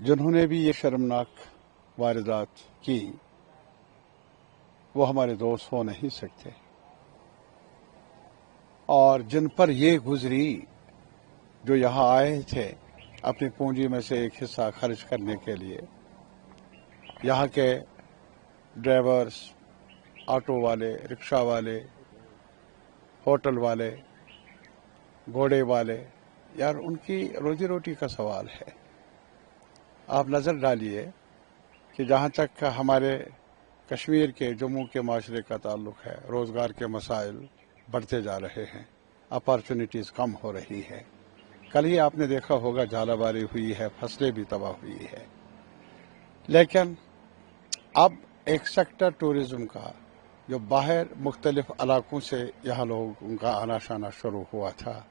जिन्होंने भी ये शर्मनाक वारदात की वो हमारे दोस्त हो नहीं सकते, और जिन पर ये गुजरी, जो यहाँ आए थे अपनी पूंजी में से एक हिस्सा खर्च करने के लिए, यहाँ के ड्राइवर्स, ऑटो वाले, रिक्शा वाले, होटल वाले, घोड़े वाले, यार उनकी रोजी रोटी का सवाल है। आप नज़र डालिए कि जहाँ तक हमारे कश्मीर के, जम्मू के माशरे का ताल्लुक है, रोज़गार के मसाइल बढ़ते जा रहे हैं, अपॉर्चुनिटीज़ कम हो रही है। कल ही आपने देखा होगा झालाबारी हुई है, फसलें भी तबाह हुई है। लेकिन अब एक सेक्टर टूरिज़्म का जो बाहर मुख्तलिफ इलाकों से यहाँ लोगों का आना जाना शुरू हुआ था,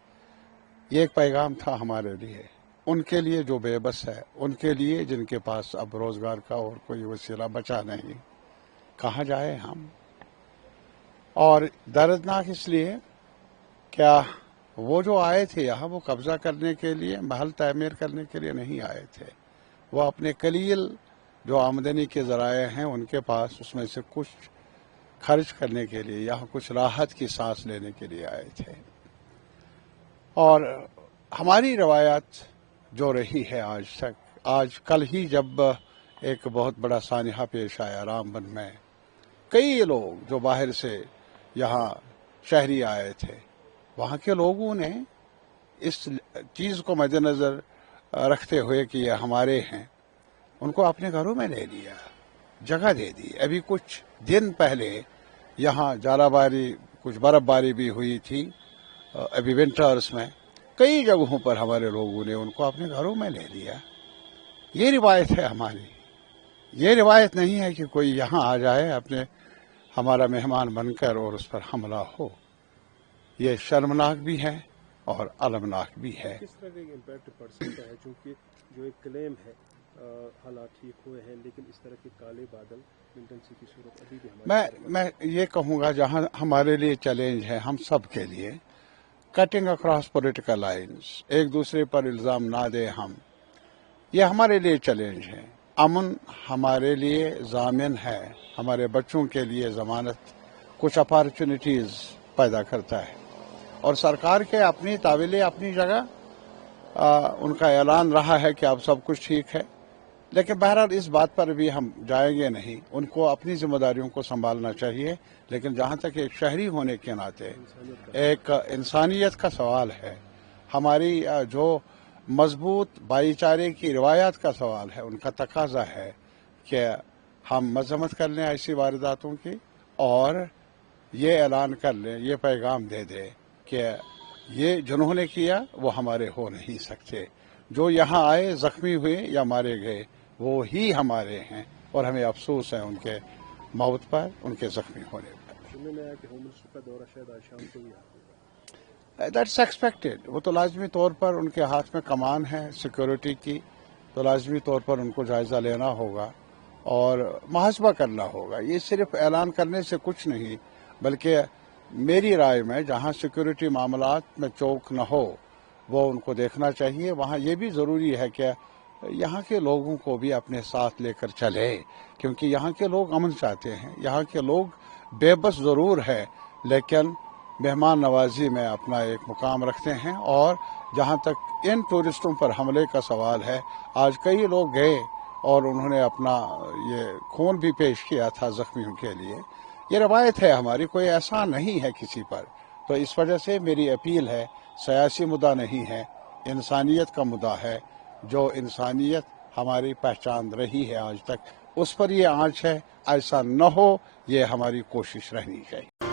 ये एक पैगाम था हमारे लिए, उनके लिए जो बेबस है, उनके लिए जिनके पास अब रोज़गार का और कोई वसीला बचा नहीं, कहाँ जाए हम। और दर्दनाक इसलिए, क्या वो जो आए थे यहाँ वो कब्ज़ा करने के लिए, महल तामीर करने के लिए नहीं आए थे, वो अपने कलील जो आमदनी के ज़राए हैं उनके पास उसमें से कुछ खर्च करने के लिए, यहाँ कुछ राहत की सांस लेने के लिए आए थे। और हमारी रवायत जो रही है आज तक, आज कल ही जब एक बहुत बड़ा सानिहा पेश आया रामबन में, कई लोग जो बाहर से यहाँ शहरी आए थे, वहाँ के लोगों ने इस चीज़ को मद्देनज़र रखते हुए कि ये हमारे हैं, उनको अपने घरों में ले लिया, जगह दे दी। अभी कुछ दिन पहले यहाँ झालाबारी, कुछ बर्फबारी भी हुई थी अभी विंटर्स में, कई जगहों पर हमारे लोगों ने उनको अपने घरों में ले लिया। ये रिवायत है हमारी, ये रिवायत नहीं है कि कोई यहाँ आ जाए अपने हमारा मेहमान बनकर और उस पर हमला हो। ये शर्मनाक भी है और अलमनाक भी है। किस तरह का इम्पैक्ट पड़ सकता है, क्योंकि जो एक क्लेम है हालात ठीक हुए हैं, लेकिन इस तरह के काले बादल मिलिटेंसी की सूरत अभी भी मैं ये कहूँगा, जहाँ हमारे लिए चैलेंज है, हम सब के लिए, कटिंग अक्रॉस पॉलिटिकल लाइंस, एक दूसरे पर इल्ज़ाम ना दें हम, ये हमारे लिए चैलेंज है। अमन हमारे लिए ज़ामिन है, हमारे बच्चों के लिए ज़मानत, कुछ अपॉर्चुनिटीज़ पैदा करता है। और सरकार के अपनी तावीलें अपनी जगह, उनका ऐलान रहा है कि अब सब कुछ ठीक है, लेकिन बहरहाल इस बात पर भी हम जाएंगे नहीं, उनको अपनी जिम्मेदारियों को संभालना चाहिए। लेकिन जहाँ तक एक शहरी होने के नाते एक इंसानियत का सवाल है, हमारी जो मजबूत भाईचारे की रिवायत का सवाल है, उनका तकाजा है कि हम मजम्मत कर लें ऐसी वारदातों की, और ये ऐलान कर लें, ये पैगाम दे दें कि ये जिन्होंने किया वो हमारे हो नहीं सकते। जो यहाँ आए, जख्मी हुए या मारे गए, वो ही हमारे हैं, और हमें अफसोस है उनके मौत पर, उनके जख्मी होने पर। That's expected. वो तो लाजमी तौर पर, उनके हाथ में कमान है सिक्योरिटी की, तो लाजमी तौर पर उनको जायज़ा लेना होगा और मुहासबा करना होगा। ये सिर्फ ऐलान करने से कुछ नहीं, बल्कि मेरी राय में जहाँ सिक्योरिटी मामलात में चौक न हो, वो उनको देखना चाहिए। वहाँ ये भी ज़रूरी है कि यहाँ के लोगों को भी अपने साथ लेकर चले, क्योंकि यहाँ के लोग अमन चाहते हैं, यहाँ के लोग बेबस ज़रूर है, लेकिन मेहमान नवाजी में अपना एक मुकाम रखते हैं। और जहाँ तक इन टूरिस्टों पर हमले का सवाल है, आज कई लोग गए और उन्होंने अपना ये खून भी पेश किया था जख्मियों के लिए। ये रवायत है हमारी, कोई ऐसा नहीं है किसी पर। तो इस वजह से मेरी अपील है, सियासी मुद्दा नहीं है, इंसानियत का मुद्दा है। जो इंसानियत हमारी पहचान रही है आज तक, उस पर ये आंच है, ऐसा न हो, ये हमारी कोशिश रहनी चाहिए।